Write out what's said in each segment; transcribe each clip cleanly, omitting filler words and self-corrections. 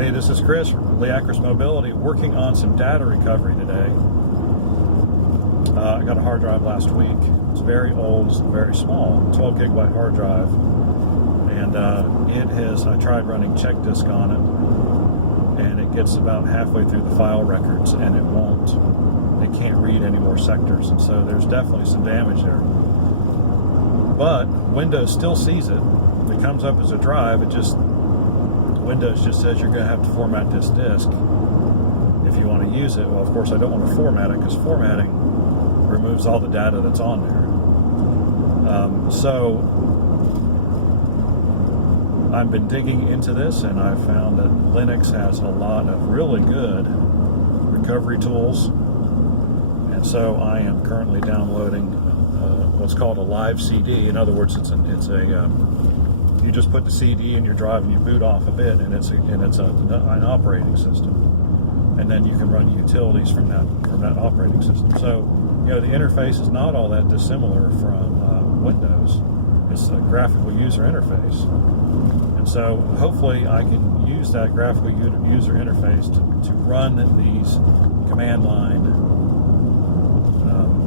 Hey, this is Chris from Leacris Mobility, working on some data recovery today. I got a hard drive last week. It's very old, it's very small, 12 gigabyte hard drive. And I tried running check disk on it, and it gets about halfway through the file records, and it can't read any more sectors. And so there's definitely some damage there. But Windows still sees it. It comes up as a drive. Windows just says you're going to have to format this disk if you want to use it. Well, of course, I don't want to format it because formatting removes all the data that's on there. So I've been digging into this, and I've found that Linux has a lot of really good recovery tools. And so I am currently downloading what's called a live CD. In other words, you just put the CD in your drive and you boot off of it, and it's an operating system, and then you can run utilities from that operating system. So the interface is not all that dissimilar from Windows. It's a graphical user interface, and so hopefully I can use that graphical user interface to run these command line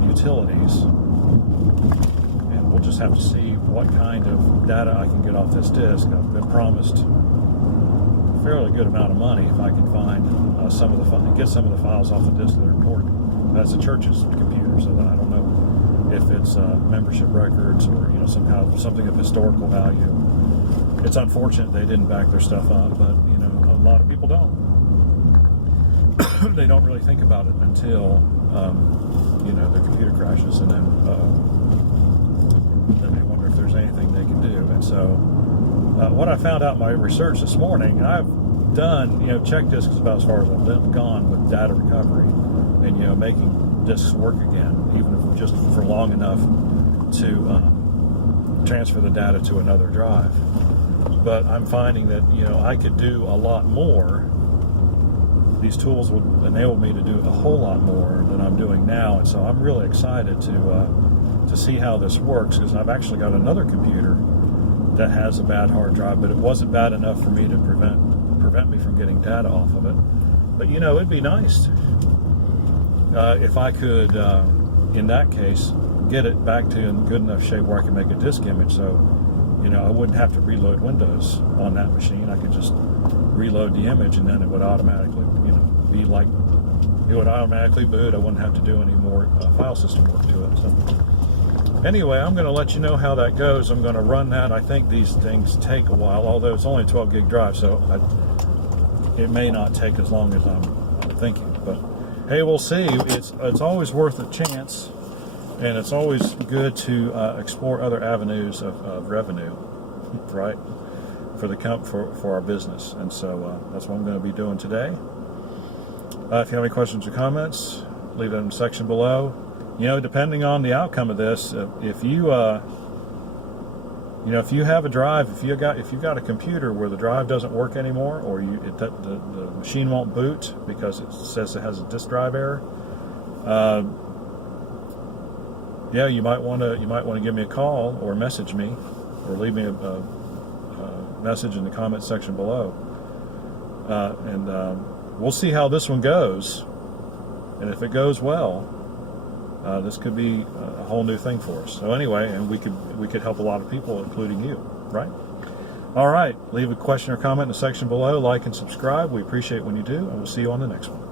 utilities. We'll just have to see what kind of data I can get off this disk. I've been promised a fairly good amount of money if I can find get some of the files off the disk that are important. That's the church's computer, so that I don't know if it's membership records or something of historical value. It's unfortunate they didn't back their stuff up, but a lot of people don't. They don't really think about it until the computer crashes, and then they wonder if there's anything they can do. And so what I found out in my research this morning, I've done, check disks is about as far as I've gone with data recovery and, making disks work again, even if just for long enough to transfer the data to another drive. But I'm finding that, I could do a lot more. These tools would enable me to do a whole lot more than I'm doing now. And so I'm really excited to see how this works, because I've actually got another computer that has a bad hard drive, but it wasn't bad enough for me to prevent me from getting data off of it. But it'd be nice if I could, in that case, get it back to in good enough shape where I can make a disk image. So I wouldn't have to reload Windows on that machine. I could just reload the image, and then it would automatically, be like it would automatically boot. I wouldn't have to do any more file system work to it. So anyway, I'm going to let you know how that goes. I'm going to run that. I think these things take a while, although it's only a 12 gig drive, so it may not take as long as I'm thinking. But hey, we'll see. It's always worth a chance, and it's always good to explore other avenues of revenue, right, for our business. And so that's what I'm going to be doing today. If you have any questions or comments, leave them in the section below. Depending on the outcome of this, if you have a drive, if you've got a computer where the drive doesn't work anymore, or the machine won't boot because it says it has a disk drive error, you might want to give me a call or message me, or leave me a message in the comment section below, and we'll see how this one goes. And if it goes well, this could be a whole new thing for us. So anyway, and we could help a lot of people, including you, right? All right, leave a question or comment in the section below. Like and subscribe. We appreciate when you do, and we'll see you on the next one.